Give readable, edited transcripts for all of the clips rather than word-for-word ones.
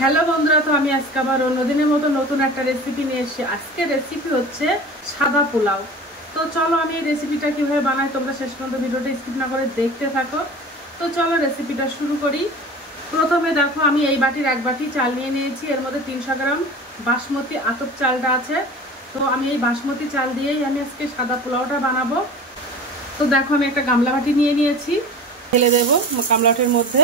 Hello বন্ধুরা, তো আমি আজকে আবার অন্যদিনের মতো নতুন একটা রেসিপি নিয়ে এসেছি। আজকের রেসিপি হচ্ছে সাদা পোলাও। তো চলো আমি এই রেসিপিটা কিভাবে বানাই তোমরা শেষ পর্যন্ত ভিডিওটা স্কিপ না করে দেখতে থাকো। তো চলো রেসিপিটা শুরু করি। প্রথমে দেখো আমি এই বাটির এক বাটি চাল নিয়ে নিয়েছি। এর মধ্যে 300 গ্রাম বাসমতি আতপ চালটা আছে। তো আমি এই বাসমতি চাল দিয়েই আমি আজকে সাদা পোলাওটা বানাবো। তো দেখো আমি একটা গামলা বাটি নিয়ে নিয়েছি, ঢেলে দেবো গামলাটির মধ্যে।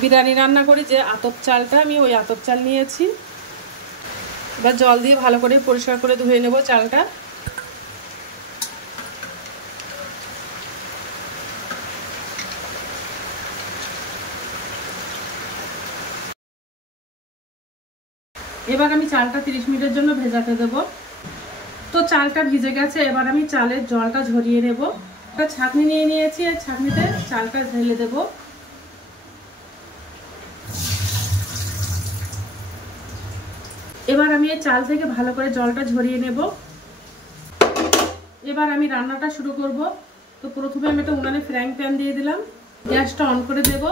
বিরিয়ানি রান্না করি যে আতপ চালটা, আমি ওই আতপ চাল নিয়েছি। এবার জল দিয়ে ভালো করে পরিষ্কার করে ধুয়ে নেব চালটা। এবার আমি চালটা 30 মিনিটের জন্য ভেজাতে দেব। তো চালটা ভিজে গেছে, এবার আমি চালের জলটা ঝরিয়ে নেব। একটা ছাঁকনি নিয়ে নিয়েছি, আর ছাঁকনিতে চালটা ঢেলে দেব। এবার আমি এই চাল থেকে ভালো করে জলটা ঝরিয়ে নেব। এবার আমি রান্নাটা শুরু করব। তো প্রথমে আমি একটা উনানে ফ্রাইং প্যান দিয়ে দিলাম, গ্যাসটা অন করে দেব।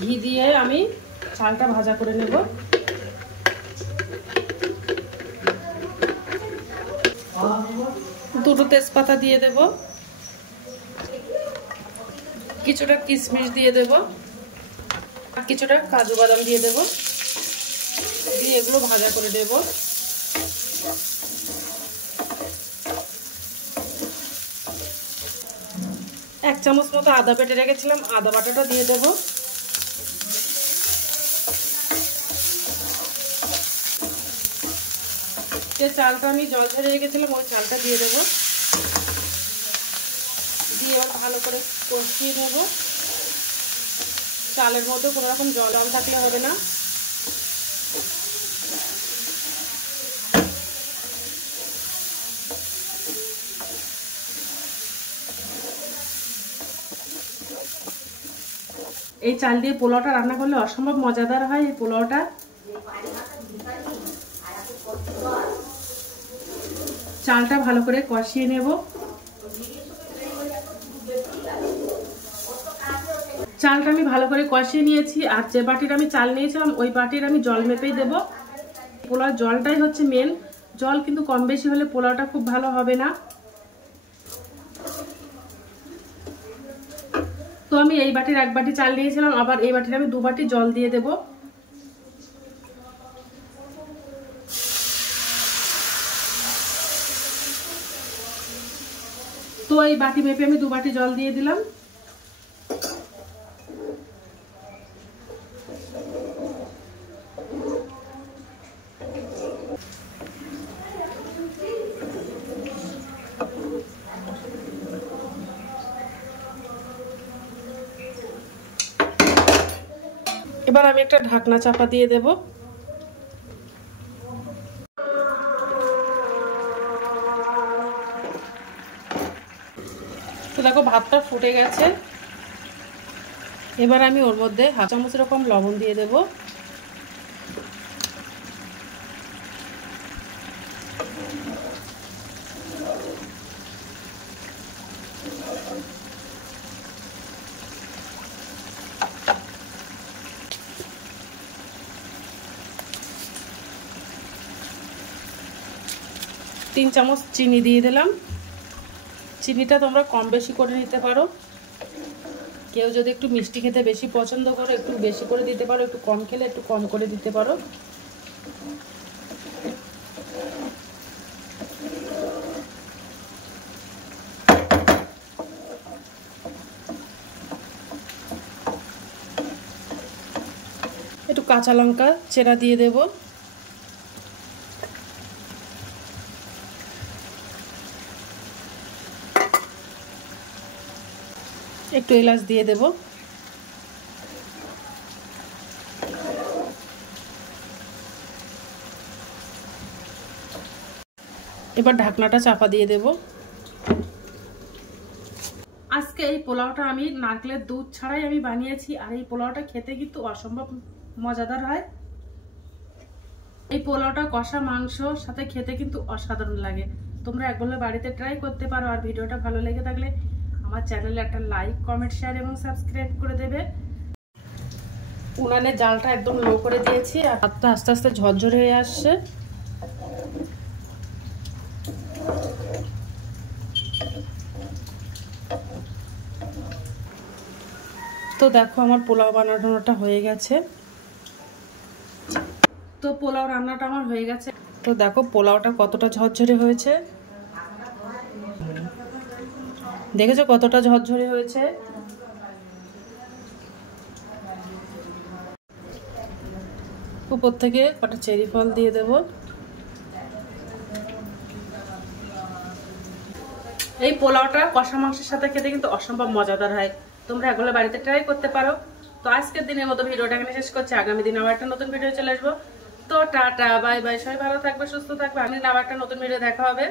ঘি দিয়ে আমি চালটা ভাজা করে নেব। দুটো তেজপাতা দিয়ে দেব, কিছুটা কিশমিশ দিয়ে দেব, আর কিছুটা কাজু বাদাম দিয়ে দেব। দিয়ে এগুলো ভাজা করে দেব। এক চামচ মতো আদা বেটে রেখেছিলাম, আদা বাটাটা দিয়ে দেব। যে চালটা আমি জল ঝরে রেখেছিলাম ওই চালটা দিয়ে দেব। দিয়ে এবার ভালো করে কষিয়ে নেব। চালের মধ্যে কোনো রকম জল থাকলে হবে না। এই চাল দিয়ে পোলাওটা রান্না করলে অসম্ভব মজাদার হয় এই পোলাওটা। চালটা ভালো করে কষিয়ে নেব। চালটা আমি ভালো করে কষিয়ে নিয়েছি, আর যে বাটির আমি চাল নিয়েছিলাম ওই বাটির আমি জল মেপেই দেব। পোলাও জলটাই হচ্ছে মেন, জল কিন্তু কম বেশি হলে পোলাওটা খুব ভালো হবে না। তো আমি এই বাটির এক বাটি চাল নিয়েছিলাম, আবার এই বাটির আমি 2 বাটি জল দিয়ে দেব। তো এই বাটি মেপে আমি 2 বাটি জল দিয়ে দিলাম। এবার আমি একটা ঢাকনা চাপা দিয়ে দেব। তো দেখো ভাতটা ফুটে গেছে। এবার আমি ওর মধ্যে 1/2 চামচ এরকম লবণ দিয়ে দেব। তিন চামচ চিনি দিয়ে দিলাম। চিনিটা তোমরা কম বেশি করে নিতে পারো। কেউ যদি একটু মিষ্টি খেতে বেশি পছন্দ করো একটু বেশি করে দিতে পারো, একটু কম খেলে একটু কম করে দিতে পারো। একটু কাঁচা লঙ্কা চেরা দিয়ে দেব। একটু এলাচ দিয়ে দেব। এবার ঢাকনাটা চাপা দিয়ে দেব। আজকে এই পোলাওটা আমি নারকেলের দুধ ছাড়াই আমি বানিয়েছি, আর এই পোলাওটা খেতে কিন্তু অসম্ভব মজাদার হয়। এই পোলাওটা কষা মাংস সাথে খেতে কিন্তু অসাধারণ লাগে। তোমরা একবার বাড়িতে ট্রাই করতে পারো। আর ভিডিওটা ভালো লেগে থাকলে আমার চ্যানেলে একটা লাইক, কমেন্ট, শেয়ার এবং সাবস্ক্রাইব করে দেবে। উনানে জালটা একদম লো করে দিয়েছি আর ভাতটা আস্তে আস্তে ঝরঝরে হয়ে আসছে। তো দেখো আমার পোলাও বানানোটা হয়ে গেছে। তো পোলাও রান্নাটা আমার হয়ে গেছে। তো দেখো পোলাওটা কতটা ঝরঝরে হয়েছে, দেখেছো কতটা ঝরঝরে হয়েছে। উপর থেকে কটা চেরি ফল দিয়ে দেব। এই পোলাওটা কষা মাংসের সাথে খেতে কিন্তু অসম্ভব মজাদার হয়। তোমরা এগুলো বাড়িতে ট্রাই করতে পারো। তো আজকের দিনের মতো ভিডিওটা এখানে শেষ করছি। আগামী দিন আবার একটা নতুন ভিডিও চলে আসবো। তো টাটা, বাই বাই, সবাই ভালো থাকবে, সুস্থ থাকবে। আমি আবার একটা নতুন ভিডিও দেখা হবে।